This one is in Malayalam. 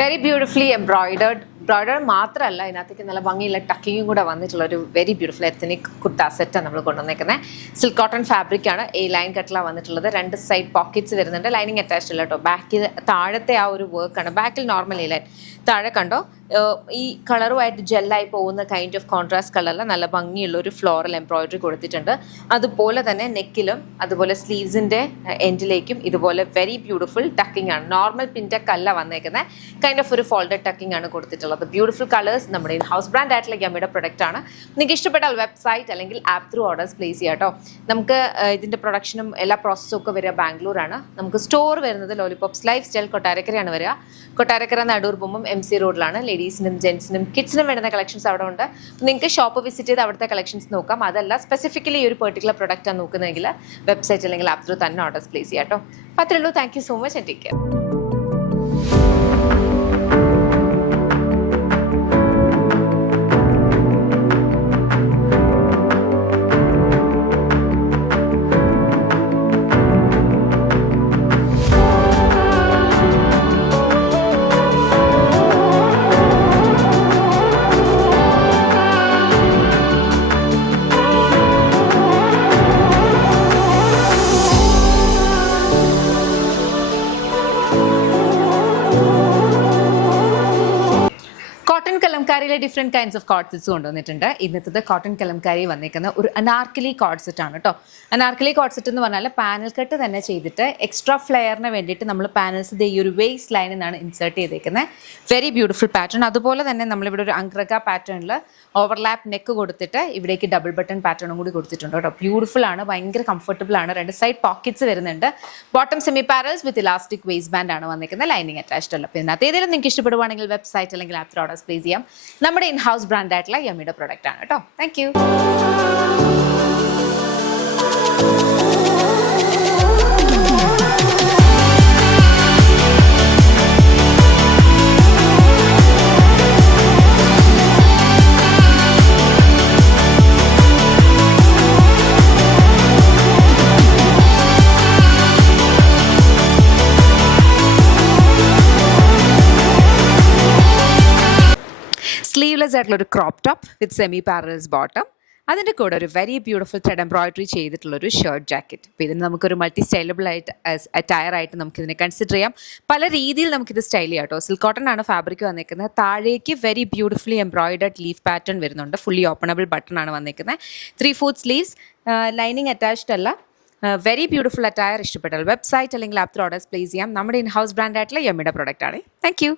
വെരി ബ്യൂട്ടിഫുള്ളി എംബ്രോയിഡേഡ് മാത്രമല്ല, ഇതിനകത്തേക്ക് നല്ല ഭംഗിയുള്ള ടക്കിങ്ങും കൂടെ വന്നിട്ടുള്ള ഒരു വെരി ബ്യൂട്ടിഫുൾ എത്തനിക് കുർത്ത സെറ്റാണ് നമ്മൾ കൊണ്ടുവന്നേക്കുന്നത്. സിൽക്ക് കോട്ടൺ ഫാബ്രിക് ആണ്. ഈ ലൈൻ കട്ടിലാണ് വന്നിട്ടുള്ളത്. 2 സൈഡ് പോക്കറ്റ്സ് വരുന്നുണ്ട്. ലൈനിങ് അറ്റാച്ച്ഡ് അല്ല കേട്ടോ. ബാക്കിൽ താഴത്തെ ആ ഒരു വർക്കാണ്. ബാക്കിൽ നോർമൽ ലൈൻ താഴെ കണ്ടോ, ഈ കളറുമായിട്ട് ജെല്ലായി പോകുന്ന കൈൻഡ് ഓഫ് കോൺട്രാസ്റ്റ് കളറിൽ നല്ല ഭംഗിയുള്ള ഒരു ഫ്ലോറൽ എംബ്രോയിഡറി കൊടുത്തിട്ടുണ്ട്. അതുപോലെ തന്നെ നെക്കിലും അതുപോലെ സ്ലീവ്സിൻ്റെ എൻഡിലേക്കും ഇതുപോലെ വെരി ബ്യൂട്ടിഫുൾ ടക്കിംഗ് ആണ്. നോർമൽ പിൻടെക് അല്ല വന്നേക്കുന്നത്, കൈൻഡ് ഓഫ് ഒരു ഫോൾഡഡ് ടക്കിംഗ് ആണ് കൊടുത്തിട്ടുള്ളത്. ബ്യൂട്ടിഫുൾ കളേഴ്സ് നമ്മുടെ ഹൗസ് ബ്രാൻഡ് ആയിട്ടുള്ള യമ്മിയുടെ പ്രൊഡക്റ്റ് ആണ്. നിങ്ങൾക്ക് ഇഷ്ടപ്പെട്ടാൽ വെബ്സൈറ്റ് അല്ലെങ്കിൽ ആപ്പ് ത്രൂ ഓർഡേഴ്സ് പ്ലേസ് ചെയ്യാം കേട്ടോ. നമുക്ക് ഇതിൻ്റെ പ്രൊഡക്ഷനും എല്ലാ പ്രോസസ്സും ഒക്കെ വരിക ബാംഗ്ലൂരാണ്. നമുക്ക് സ്റ്റോർ വരുന്നത് ലോലിപോപ്സ് ലൈഫ് സ്റ്റൈൽ കൊട്ടാരക്കരയാണ് വരിക. കൊട്ടാരക്കര നടൂർ പോകുമ്പം MC റോഡിലാണ്. ലേഡീസിനും ജെൻസിനും കിഡ്സിനും വേണ്ടുന്ന കളക്ഷൻസ് അവിടെ ഉണ്ട്. നിങ്ങൾക്ക് ഷോപ്പ് വിസിറ്റ് ചെയ്ത് അവിടുത്തെ കളക്ഷൻസ് നോക്കാം. അതല്ല സ്പെസിഫിക്കലി ഈ ഒരു പെർട്ടിക്കുലർ പ്രൊഡക്റ്റാണ് നോക്കുന്നതെങ്കിൽ വെബ്സൈറ്റ് അല്ലെങ്കിൽ ആപ്പ് ത്രൂ തന്നെ ഓർഡേഴ്സ് പ്ലേസ് ചെയ്യാം കേട്ടോ. അപ്പോൾ അത്രേ ഉള്ളൂ. Thank you so much and take care. Cotton കലംകാരിയിലെ different kinds of co-ord sets കൊണ്ടുവന്നിട്ടുണ്ട്. ഇന്നത്തത് കോട്ടൺ കലംകാരി വന്നിരിക്കുന്ന ഒരു അനാർക്കലി കോഡ് സെറ്റ് ആണ് കേട്ടോ. അനാർക്കലി കോഡ് സെറ്റ് എന്ന് പറഞ്ഞാൽ പാനൽ കട്ട് തന്നെ ചെയ്തിട്ട് എക്സ്ട്രാ ഫ്ലെയറിന് വേണ്ടിയിട്ട് നമ്മൾ പാനൽസ് ഈ ഒരു വേസ്റ്റ് ലൈനിൽ നിന്നാണ് ഇൻസേർട്ട് ചെയ്തേക്കുന്നത്. Very beautiful pattern. അതുപോലെ തന്നെ നമ്മളിവിടെ ഒരു അങ്ക്രക പാറ്റേണിൽ ഓവർലാപ്പ് നെക്ക് കൊടുത്തിട്ട് ഇവിടേക്ക് ഡബിൾ ബട്ടൺ പാറ്റേണും കൂടി കൊടുത്തിട്ടുണ്ട് കേട്ടോ. ബ്യൂട്ടിഫുൾ ആണ്, ഭയങ്കര കംഫർട്ടബിൾ ആണ്. 2 സൈഡ് പോക്കറ്റ്സ് വരുന്നുണ്ട്. ബോട്ടം സെമി പാരൽസ് വിത്ത് ഇലാസ്റ്റിക് വേസ്റ്റ് ബാൻഡ് ആണ് വന്നിരിക്കുന്നത്. ലൈനിങ് അറ്റാച്ച്ഡ് അല്ല. പിന്നെ ഏതെങ്കിലും നിങ്ങൾക്ക് ഇഷ്ടപ്പെടുവാണെങ്കിൽ വെബ്സൈറ്റ് അല്ലെങ്കിൽ ആപ്പ് ത്രൂ ഓർഡേഴ്സ് പ്ലേസ് ചെയ്യാം. നമ്മുടെ ഇൻ ഹൗസ് ബ്രാൻഡ് ആയിട്ടുള്ള യമ്മിയുടെ പ്രൊഡക്റ്റ് ആണ് കേട്ടോ. Thank you. സ്ലീവ്ലെസ് ആയിട്ടുള്ള ഒരു crop top with semi parallels bottom. അതിൻ്റെ കൂടെ ഒരു വെരി ബ്യൂട്ടിഫുൾ ത്രെഡ് എംബ്രോയിഡറി ചെയ്തിട്ടുള്ളൊരു ഷർട്ട് ജാക്കറ്റ്. അപ്പോൾ ഇതിന് നമുക്കൊരു മൾട്ടി സ്റ്റൈലബിൾ ആയിട്ട് അറ്റയർ ആയിട്ട് നമുക്കിതിനെ കൺസിഡർ ചെയ്യാം. പല രീതിയിൽ നമുക്കിത് സ്റ്റൈൽ ചെയ്യാം കേട്ടോ. സിൽക്ക് കോട്ടൺ ആണ് ഫാബ്രിക് വന്നിരിക്കുന്നത്. താഴേക്ക് വെരി ബ്യൂട്ടിഫുള്ളി എംബ്രോയിഡർഡ് ലീഫ് പാറ്റേൺ വരുന്നുണ്ട്. ഫുള്ളി ഓപ്പണബിൾ ബട്ടൺ ആണ് വന്നിരിക്കുന്നത്. 3/4 സ്ലീവ്സ്. ലൈനിങ് അറ്റാച്ച്ഡ് അല്ല. Very beautiful attire. ഇഷ്ടപ്പെട്ടാൽ വെബ്സൈറ്റ് അല്ലെങ്കിൽ ആപ്പ് ത്രൂ ഓർഡേഴ്സ് പ്ലേസ് ചെയ്യാം. നമ്മുടെ ഇൻ ഹൗസ് ബ്രാൻഡ് ആയിട്ടുള്ള യമ്മിയുടെ പ്രൊഡക്റ്റ് ആണ്. Thank you.